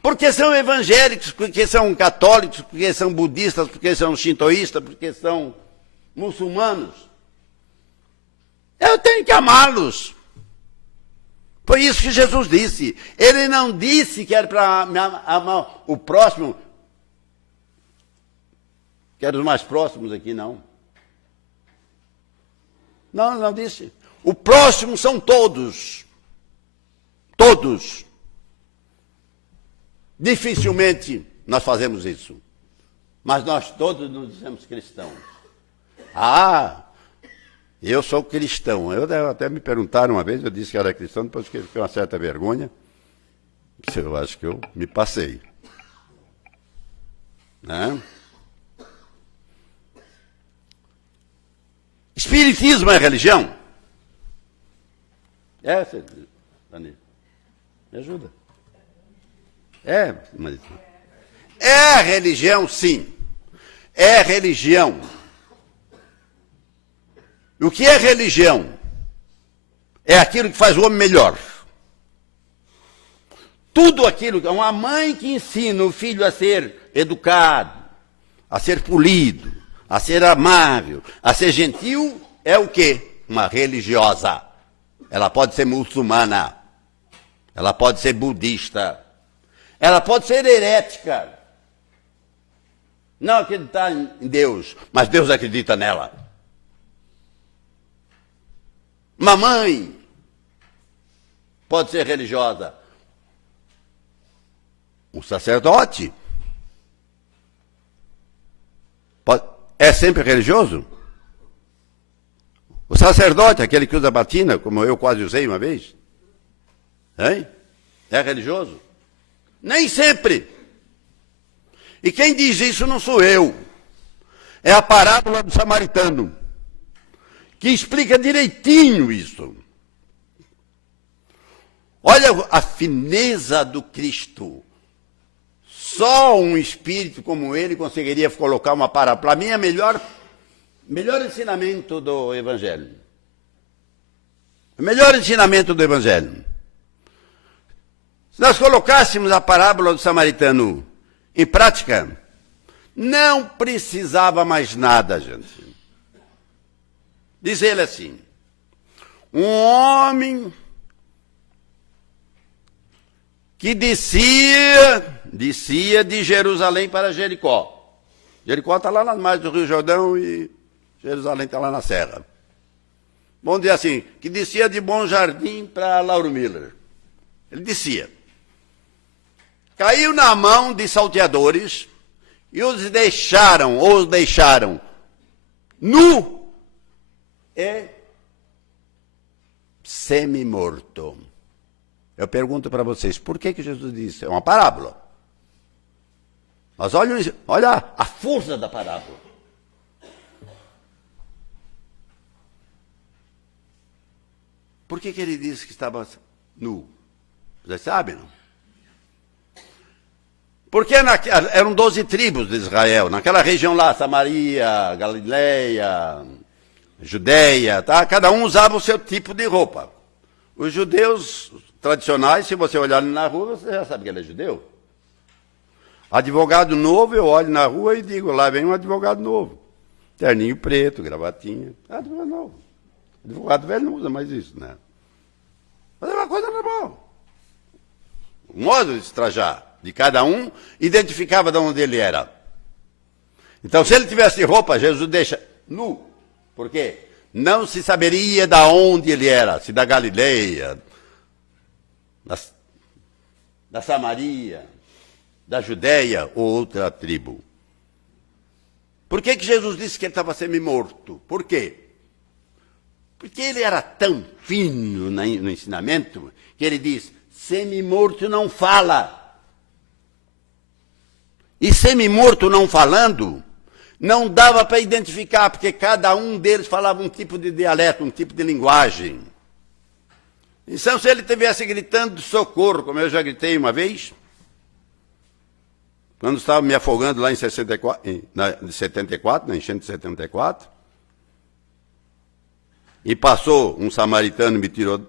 porque são evangélicos, porque são católicos, porque são budistas, porque são shintoístas, porque são muçulmanos, eu tenho que amá-los. Foi isso que Jesus disse. Ele não disse que era para amar o próximo, que era os mais próximos aqui, não. Não disse. O próximo são todos. Todos. Dificilmente nós fazemos isso. Mas nós todos nos dizemos cristãos. Eu sou cristão. Até me perguntaram uma vez, eu disse que era cristão, depois fiquei com uma certa vergonha. Eu acho que eu me passei. Né? Espiritismo é religião? Dani, me ajuda. Mas é religião, sim. É religião. O que é religião? É aquilo que faz o homem melhor. Tudo aquilo, uma mãe que ensina o filho a ser educado, a ser polido, a ser amável, a ser gentil, é o quê? Uma religiosa. Ela pode ser muçulmana, ela pode ser budista, ela pode ser herética. Não acreditar em Deus, mas Deus acredita nela. Uma mãe pode ser religiosa. Um sacerdote é sempre religioso? O sacerdote, aquele que usa batina, como eu quase usei uma vez, hein? É religioso? Nem sempre. E quem diz isso não sou eu. É a parábola do samaritano. que explica direitinho isso. Olha a fineza do Cristo. Só um espírito como ele conseguiria colocar uma parábola. Para mim, é melhor ensinamento do Evangelho. O melhor ensinamento do Evangelho. Se nós colocássemos a parábola do samaritano em prática, não precisava mais nada, gente. Diz ele assim: um homem que descia de Jerusalém para Jericó. Jericó está lá nas margens do Rio Jordão e Jerusalém está lá na serra. Vamos dizer assim, que descia de Bom Jardim para Lauro Miller. Ele descia. Caiu na mão de salteadores e os deixaram nu e semi-morto. Eu pergunto para vocês, por que Jesus disse? É uma parábola. Mas olha a força da parábola. Por que ele disse que estava nu? Vocês sabem, não? Porque eram 12 tribos de Israel. Naquela região lá, Samaria, Galileia, Judeia, tá? Cada um usava o seu tipo de roupa. Os judeus tradicionais, se você olhar na rua, você já sabe que ele é judeu. Advogado novo, eu olho na rua e digo, lá vem um advogado novo. Terninho preto, gravatinha. Advogado novo. Advogado velho não usa mais isso, né? Mas é uma coisa normal. O modo de se trajar de cada um identificava de onde ele era. Então, se ele tivesse roupa, Jesus deixa nu. Por quê? Não se saberia de onde ele era, se da Galileia, da Samaria, da Judeia ou outra tribo. Por que Jesus disse que ele estava semi-morto? Por quê? Porque ele era tão fino no ensinamento que ele diz, semi-morto não fala. E semi-morto não falando, não dava para identificar, porque cada um deles falava um tipo de dialeto, um tipo de linguagem. Então, se ele estivesse gritando de socorro, como eu já gritei uma vez, quando estava me afogando lá em 74, na enchente de 74, e passou um samaritano e me tirou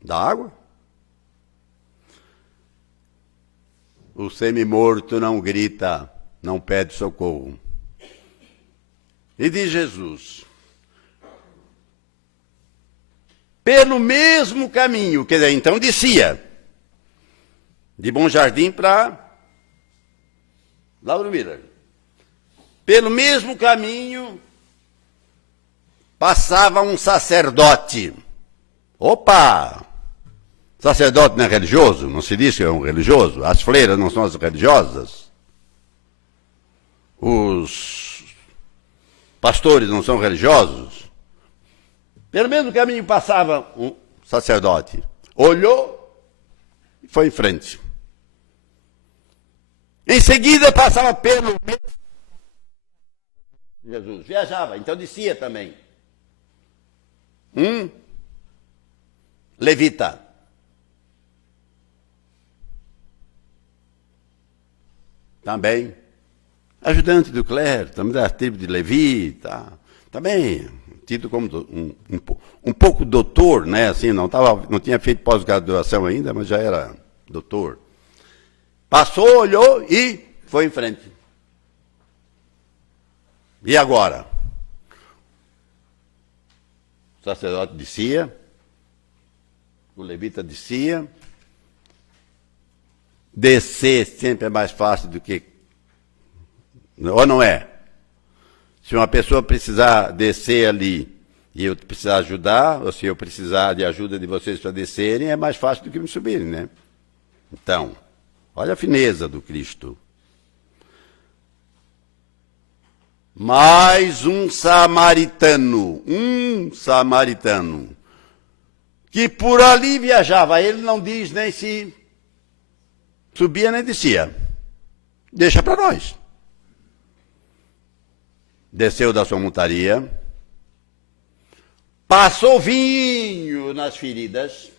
da água, o semi-morto não grita, não pede socorro. E diz Jesus, pelo mesmo caminho, quer dizer, então descia, de Bom Jardim para Lauro Miller. Pelo mesmo caminho, passava um sacerdote. Opa! Sacerdote não é religioso? Não se diz que é um religioso? As freiras não são as religiosas? Os pastores não são religiosos? Pelo mesmo caminho passava um sacerdote. Olhou e foi em frente. Em seguida passava pelo mesmo. Jesus viajava, então descia também. Levita. Também. Ajudante do clero, também da tribo de Levi, tá? Também tido como um pouco doutor, né? Assim, não tinha feito pós-graduação ainda, mas já era doutor. Passou, olhou e foi em frente. E agora? O sacerdote descia, o levita descia. Descer sempre é mais fácil do que... Ou não é? Se uma pessoa precisar descer ali e eu precisar ajudar, ou se eu precisar de ajuda de vocês para descerem, é mais fácil do que me subirem, né? Então, olha a fineza do Cristo. Mais um samaritano, que por ali viajava. Ele não diz nem se subia nem descia. Deixa para nós. Desceu da sua montaria, passou vinho nas feridas,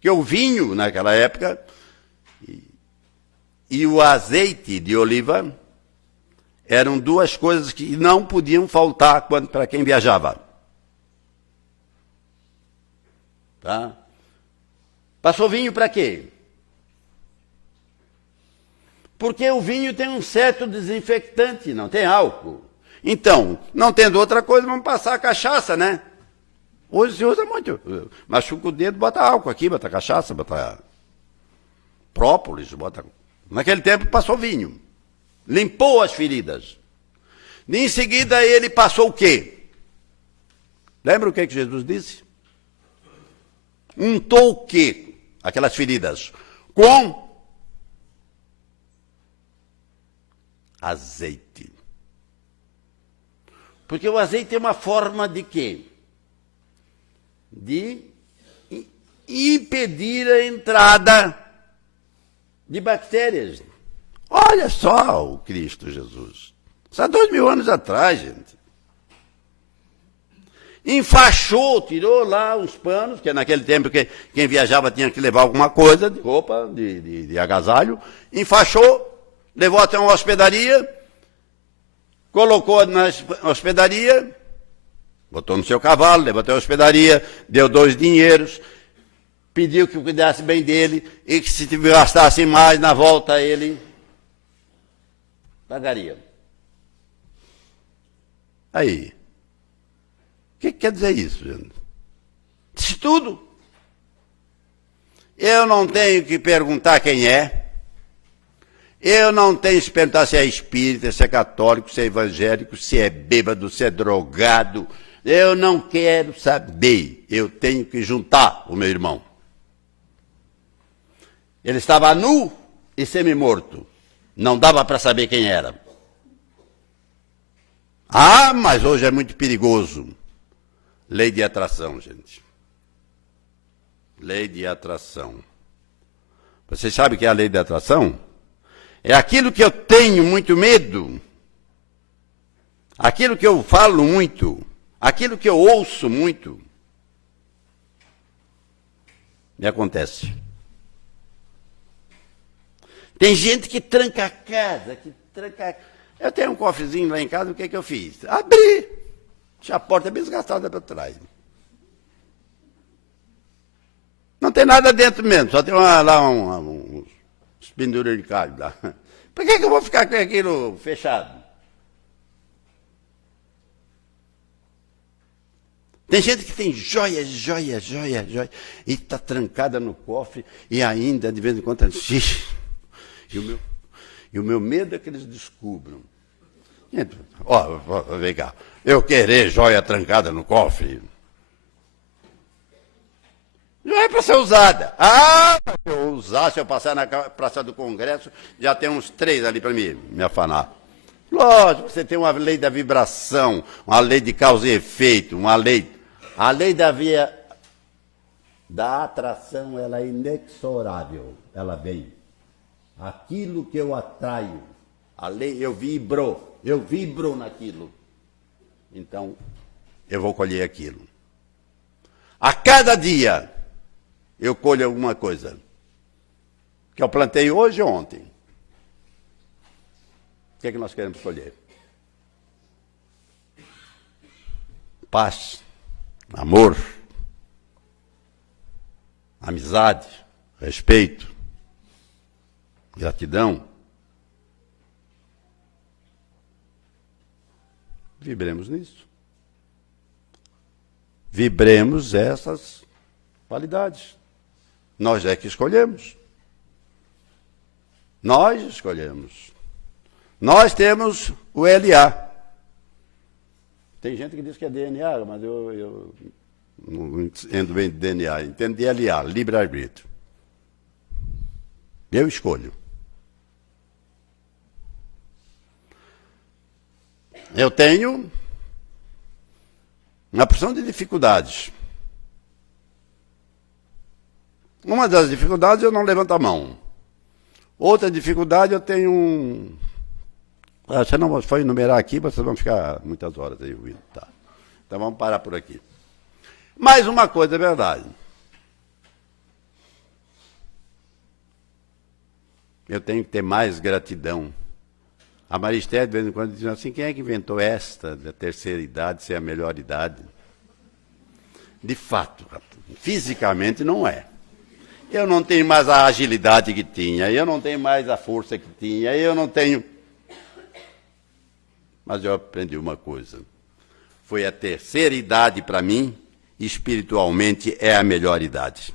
que o vinho, naquela época, e o azeite de oliva eram duas coisas que não podiam faltar para quem viajava. Tá? Passou vinho para quê? Porque o vinho tem um certo desinfectante, não tem álcool. Então, não tendo outra coisa, vamos passar a cachaça, né? Hoje se usa muito. Machuca o dedo, bota álcool aqui, bota cachaça, bota própolis, bota... Naquele tempo passou vinho. Limpou as feridas. E em seguida ele passou o quê? Lembra o que Jesus disse? Untou o quê? Aquelas feridas. Com azeite. Porque o azeite é uma forma de quê? De impedir a entrada de bactérias. Olha só o Cristo Jesus. Isso há 2000 anos atrás, gente. Enfaixou, tirou lá os panos, porque naquele tempo quem viajava tinha que levar alguma coisa, de roupa, de agasalho. Enfaixou, levou até uma hospedaria, colocou na hospedaria, botou no seu cavalo, levou até a hospedaria, deu 2 dinheiros, pediu que cuidasse bem dele e que se gastasse mais na volta ele pagaria. Aí, o que quer dizer isso, gente? Disse tudo. Eu não tenho que perguntar quem é. Eu não tenho que perguntar se é espírita, se é católico, se é evangélico, se é bêbado, se é drogado. Eu não quero saber. Eu tenho que juntar o meu irmão. Ele estava nu e semi-morto. Não dava para saber quem era. Ah, mas hoje é muito perigoso. Lei de atração, gente. Lei de atração. Vocês sabem o que é a lei de atração? É aquilo que eu tenho muito medo, aquilo que eu falo muito, aquilo que eu ouço muito, me acontece. Tem gente que tranca a casa, Eu tenho um cofrezinho lá em casa, o que eu fiz? Abri, deixa a porta bem desgastada para trás. Não tem nada dentro mesmo, só tem uns penduricalhos lá. Por que eu vou ficar com aquilo fechado? Tem gente que tem joia, e está trancada no cofre, e ainda, de vez em quando, e o meu medo é que eles descubram. Vem cá, eu querer joia trancada no cofre. Joia é para ser usada. Se eu usar, se eu passar na Praça do Congresso, já tem uns 3 ali para me afanar. Lógico, você tem uma lei da vibração, uma lei de causa e efeito, a lei da atração, ela é inexorável, ela vem. Aquilo que eu atraio, a lei, eu vibro naquilo. Então, eu vou colher aquilo. A cada dia, eu colho alguma coisa. Que eu plantei hoje ou ontem. O que é que nós queremos colher? Paz, amor, amizade, respeito, gratidão. Vibremos nisso. Vibremos essas qualidades. Nós é que escolhemos. Nós escolhemos. Nós temos o LA. Tem gente que diz que é DNA, mas eu não entendo bem de DNA, entendo de LA, livre-arbítrio. Eu escolho. Eu tenho uma porção de dificuldades. Uma das dificuldades eu não levanto a mão. Outra dificuldade eu tenho Você não foi enumerar aqui, vocês vão ficar muitas horas aí ouvindo. Tá. Então vamos parar por aqui. Mais uma coisa é verdade. Eu tenho que ter mais gratidão. A Maristé, de vez em quando, diz assim, quem é que inventou esta da terceira idade ser a melhor idade? De fato, fisicamente não é. Eu não tenho mais a agilidade que tinha, eu não tenho mais a força que tinha, eu não tenho... Mas eu aprendi uma coisa. Foi a terceira idade para mim, espiritualmente é a melhor idade.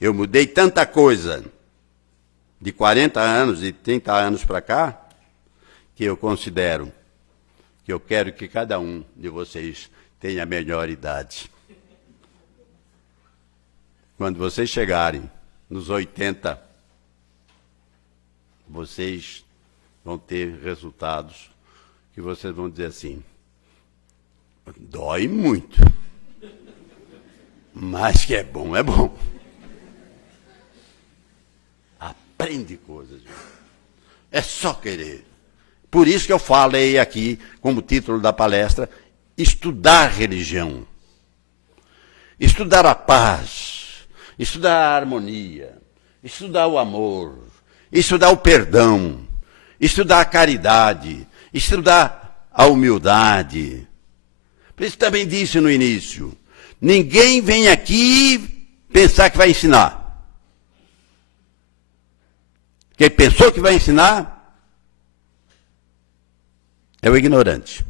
Eu mudei tanta coisa de 40 anos, de 30 anos para cá, que eu considero que eu quero que cada um de vocês tenha a melhor idade. Quando vocês chegarem nos 80, vocês vão ter resultados que vocês vão dizer assim, dói muito, mas que é bom, é bom. Aprende coisas. É só querer. Por isso que eu falei aqui, como título da palestra, estudar religião. Estudar a paz, estudar a harmonia, estudar o amor, estudar o perdão, estudar a caridade, estudar a humildade. Por isso também disse no início, ninguém vem aqui pensar que vai ensinar. Quem pensou que vai ensinar é o ignorante.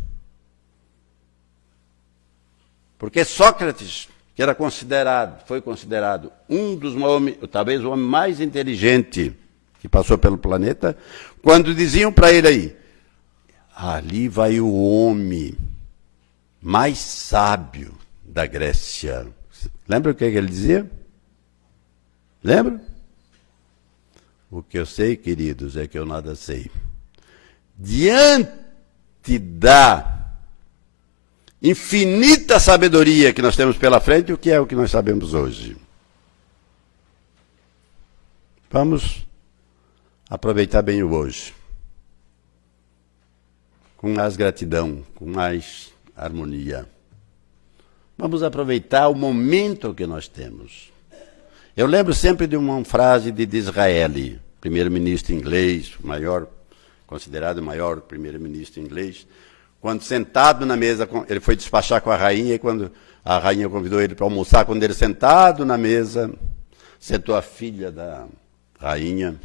Porque Sócrates, que foi considerado um dos homens, talvez o homem mais inteligente que passou pelo planeta, quando diziam para ele aí, ali vai o homem mais sábio da Grécia. Lembra o que ele dizia? Lembra? O que eu sei, queridos, é que eu nada sei. Diante da infinita sabedoria que nós temos pela frente, o que é o que nós sabemos hoje? Vamos aproveitar bem o hoje. Com mais gratidão, com mais harmonia. Vamos aproveitar o momento que nós temos. Eu lembro sempre de uma frase de Disraeli, primeiro-ministro inglês, considerado o maior primeiro-ministro inglês, quando sentado na mesa, ele foi despachar com a rainha, e quando a rainha convidou ele para almoçar, quando ele sentado na mesa, sentou a filha da rainha,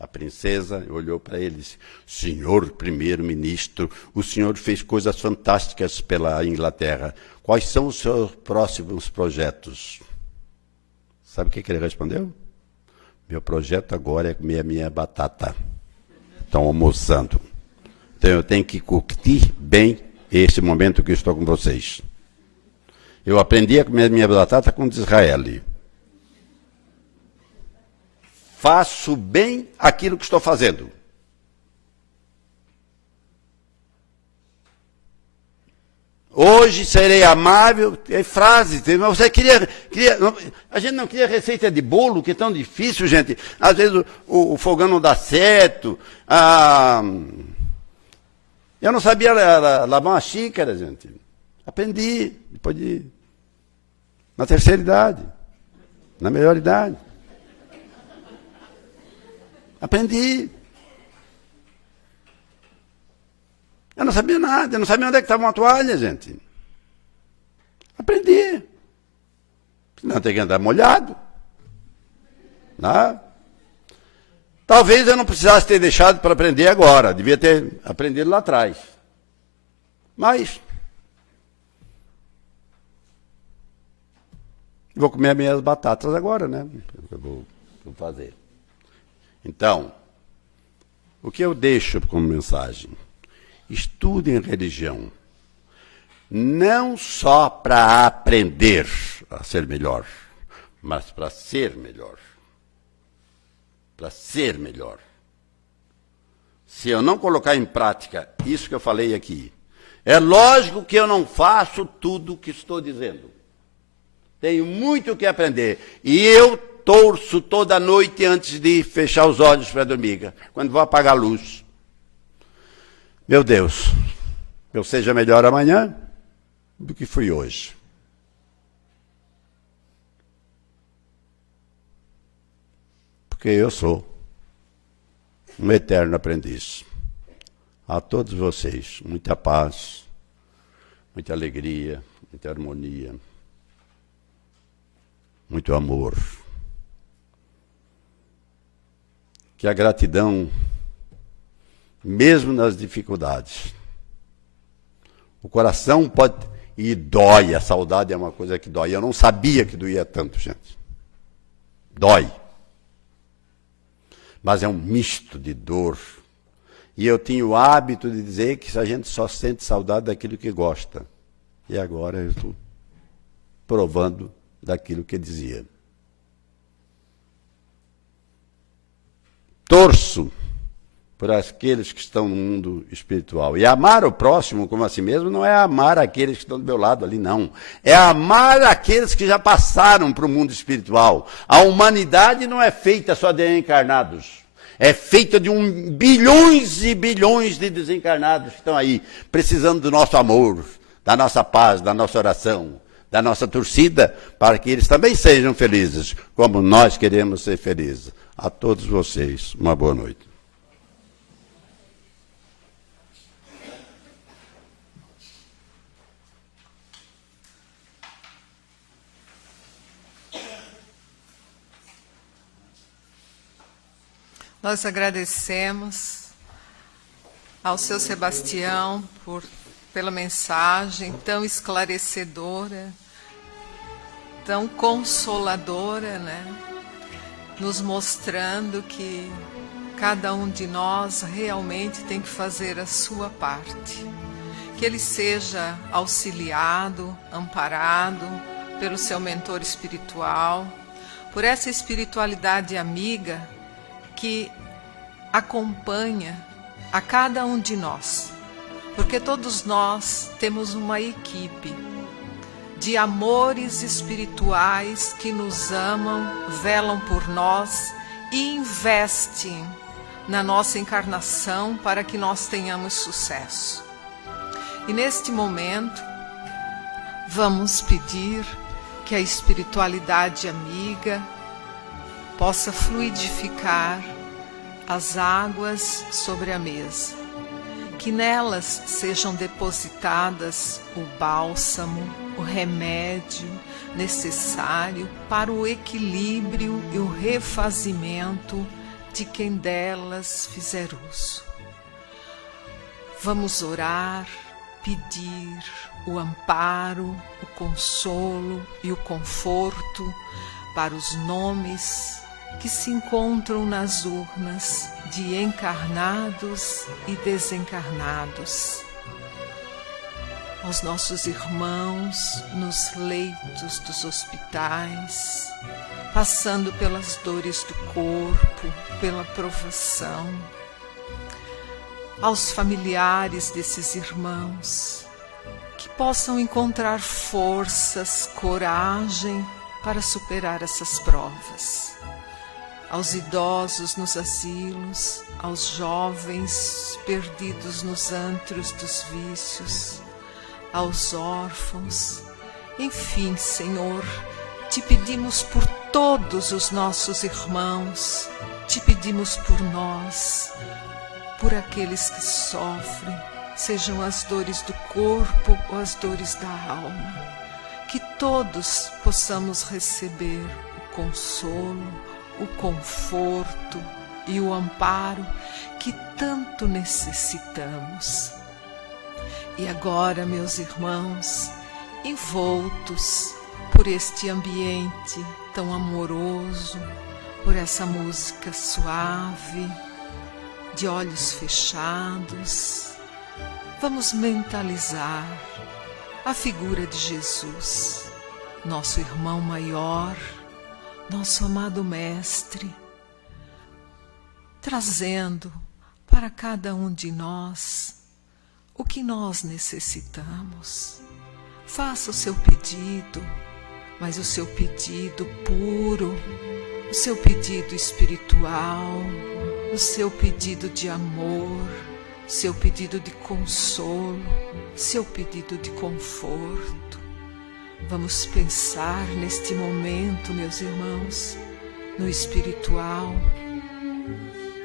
a princesa, e olhou para ele e disse, senhor primeiro-ministro, o senhor fez coisas fantásticas pela Inglaterra, quais são os seus próximos projetos? Sabe o que ele respondeu? Meu projeto agora é comer a minha batata. Estão almoçando. Então eu tenho que curtir bem esse momento que eu estou com vocês. Eu aprendi a comer a minha batata com Disraeli. Faço bem aquilo que estou fazendo. Hoje serei amável, é frase, você queria, a gente não queria receita de bolo, que é tão difícil, gente. Às vezes o fogão não dá certo. Eu não sabia lavar uma xícara, gente. Aprendi, depois na terceira idade, na melhor idade. Aprendi. Eu não sabia nada, eu não sabia onde é que estava uma toalha, gente. Aprendi. Senão tem que andar molhado. Não. Talvez eu não precisasse ter deixado para aprender agora, devia ter aprendido lá atrás. Mas vou comer as minhas batatas agora, né? Eu vou fazer. Então, o que eu deixo como mensagem? Estudem religião, não só para aprender a ser melhor, mas para ser melhor. Para ser melhor. Se eu não colocar em prática isso que eu falei aqui, é lógico que eu não faço tudo o que estou dizendo. Tenho muito o que aprender. E eu torço toda noite antes de fechar os olhos para dormir, quando vou apagar a luz. Meu Deus, eu seja melhor amanhã do que fui hoje. porque eu sou um eterno aprendiz. A todos vocês, muita paz, muita alegria, muita harmonia, muito amor. Que a gratidão, mesmo nas dificuldades, o coração pode... E dói, a saudade é uma coisa que dói. Eu não sabia que doía tanto, gente. Dói. Mas é um misto de dor. E eu tinha o hábito de dizer que a gente só sente saudade daquilo que gosta. E agora eu estou provando daquilo que dizia. Torço por aqueles que estão no mundo espiritual. E amar o próximo como a si mesmo não é amar aqueles que estão do meu lado ali, não. É amar aqueles que já passaram para o mundo espiritual. A humanidade não é feita só de encarnados. É feita de bilhões e bilhões de desencarnados que estão aí, precisando do nosso amor, da nossa paz, da nossa oração, da nossa torcida, para que eles também sejam felizes, como nós queremos ser felizes. A todos vocês, uma boa noite. Nós agradecemos ao seu Sebastião pela mensagem tão esclarecedora, tão consoladora, né? Nos mostrando que cada um de nós realmente tem que fazer a sua parte. Que ele seja auxiliado, amparado pelo seu mentor espiritual, por essa espiritualidade amiga que acompanha a cada um de nós, porque todos nós temos uma equipe de amores espirituais que nos amam, velam por nós e investem na nossa encarnação para que nós tenhamos sucesso. E neste momento, vamos pedir que a espiritualidade amiga possa fluidificar as águas sobre a mesa, que nelas sejam depositadas o bálsamo, o remédio necessário para o equilíbrio e o refazimento de quem delas fizer uso. Vamos orar, pedir o amparo, o consolo e o conforto para os nomes que se encontram nas urnas de encarnados e desencarnados, aos nossos irmãos nos leitos dos hospitais, passando pelas dores do corpo, pela provação, aos familiares desses irmãos, que possam encontrar forças, coragem para superar essas provas, aos idosos nos asilos, aos jovens perdidos nos antros dos vícios, aos órfãos. Enfim, Senhor, te pedimos por todos os nossos irmãos, te pedimos por nós, por aqueles que sofrem, sejam as dores do corpo ou as dores da alma, que todos possamos receber o consolo, o conforto e o amparo que tanto necessitamos. E agora, meus irmãos, envoltos por este ambiente tão amoroso, por essa música suave, de olhos fechados, vamos mentalizar a figura de Jesus, nosso irmão maior, nosso amado Mestre, trazendo para cada um de nós o que nós necessitamos. Faça o seu pedido, mas o seu pedido puro, o seu pedido espiritual, o seu pedido de amor, o seu pedido de consolo, o seu pedido de conforto. Vamos pensar neste momento, meus irmãos, no espiritual,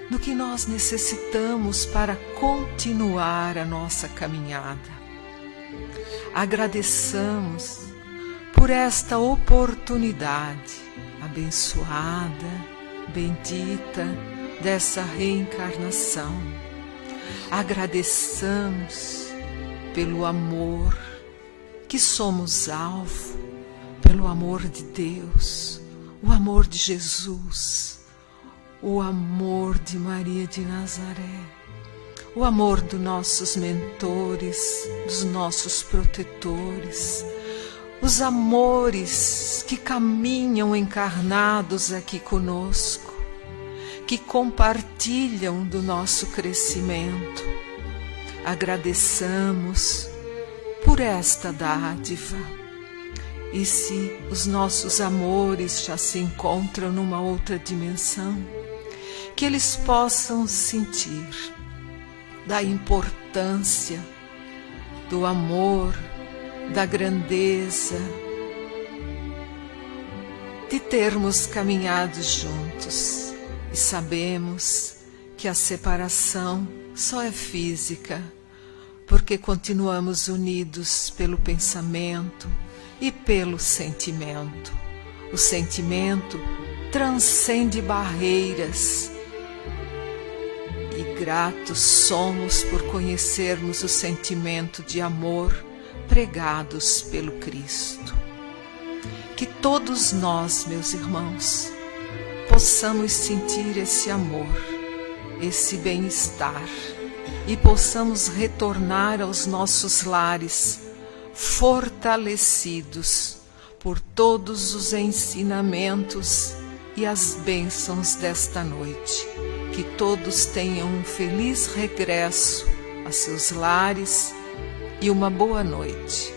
no que nós necessitamos para continuar a nossa caminhada. Agradeçamos por esta oportunidade abençoada, bendita dessa reencarnação. Agradeçamos pelo amor que somos alvo, pelo amor de Deus, o amor de Jesus, o amor de Maria de Nazaré, o amor dos nossos mentores, dos nossos protetores, os amores que caminham encarnados aqui conosco, que compartilham do nosso crescimento. Agradeçamos por esta dádiva. E se os nossos amores já se encontram numa outra dimensão, que eles possam sentir da importância do amor, da grandeza, de termos caminhado juntos. E sabemos que a separação só é física, porque continuamos unidos pelo pensamento e pelo sentimento. O sentimento transcende barreiras e gratos somos por conhecermos o sentimento de amor pregados pelo Cristo. Que todos nós, meus irmãos, possamos sentir esse amor, esse bem-estar e possamos retornar aos nossos lares fortalecidos por todos os ensinamentos e as bênçãos desta noite. Que todos tenham um feliz regresso a seus lares e uma boa noite.